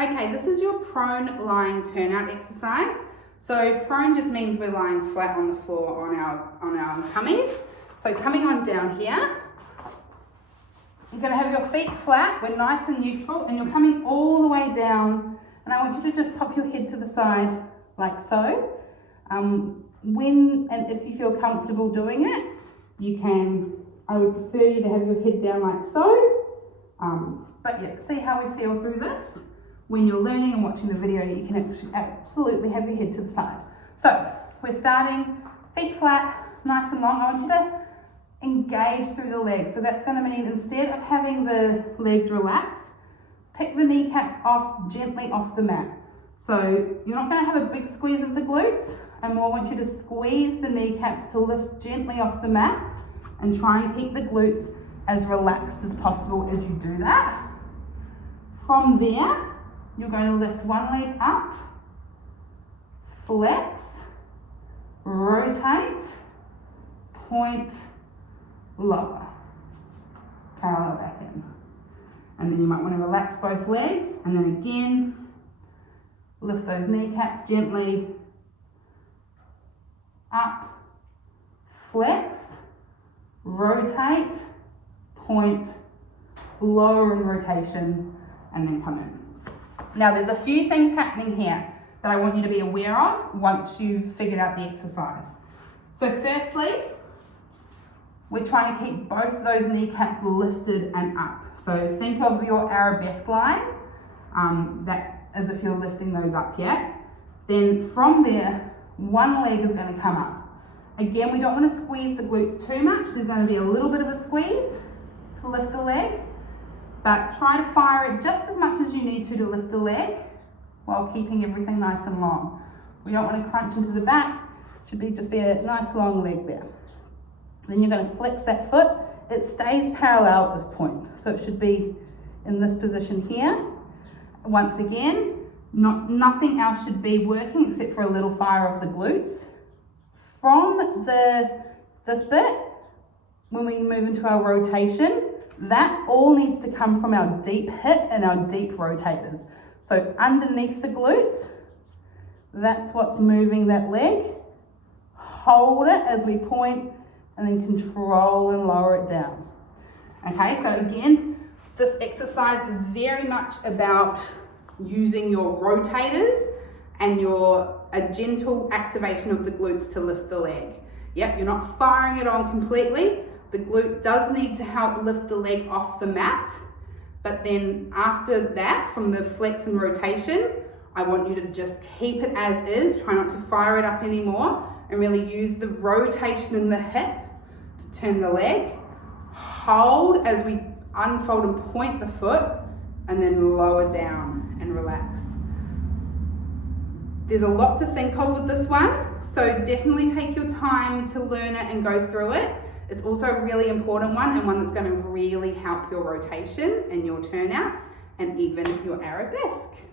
Okay, this is your prone lying turnout exercise. So prone just means we're lying flat on the floor on our tummies. So coming on down here, you're going to have your feet flat, we're nice and neutral, and you're coming all the way down. And I want you to just pop your head to the side like so. When and if you feel comfortable doing it, you can, I would prefer you to have your head down like so. But yeah, see how we feel through this? When you're learning and watching the video, you can absolutely have your head to the side. So we're starting, feet flat, nice and long. I want you to engage through the legs. So that's going to mean instead of having the legs relaxed, pick the kneecaps off gently off the mat. So you're not going to have a big squeeze of the glutes. I more want you to squeeze the kneecaps to lift gently off the mat and try and keep the glutes as relaxed as possible as you do that. From there, you're going to lift one leg up, flex, rotate, point, lower, parallel back in. And then you might want to relax both legs, and then again, lift those kneecaps gently, up, flex, rotate, point, lower in rotation, and then come in. Now there's a few things happening here that I want you to be aware of once you've figured out the exercise. So firstly, we're trying to keep both those kneecaps lifted and up. So think of your arabesque line, that as if you're lifting those up here. Then from there, one leg is going to come up. Again, we don't want to squeeze the glutes too much. There's going to be a little bit of a squeeze to lift the leg, but try to fire it just as much as you need to lift the leg while keeping everything nice and long. We don't want to crunch into the back. Should just be a nice long leg there. Then you're going to flex that foot. It stays parallel at this point. So it should be in this position here. Once again, nothing else should be working except for a little fire of the glutes. From this bit, when we move into our rotation, that all needs to come from our deep hip and our deep rotators. So underneath the glutes, that's what's moving that leg. Hold it as we point and then control and lower it down. Okay, so again, this exercise is very much about using your rotators and a gentle activation of the glutes to lift the leg. Yep, you're not firing it on completely. The glute does need to help lift the leg off the mat, but then after that, from the flex and rotation, I want you to just keep it as is, try not to fire it up anymore, and really use the rotation in the hip to turn the leg. Hold as we unfold and point the foot, and then lower down and relax. There's a lot to think of with this one, so definitely take your time to learn it and go through it. It's also a really important one, and one that's going to really help your rotation and your turnout and even your arabesque.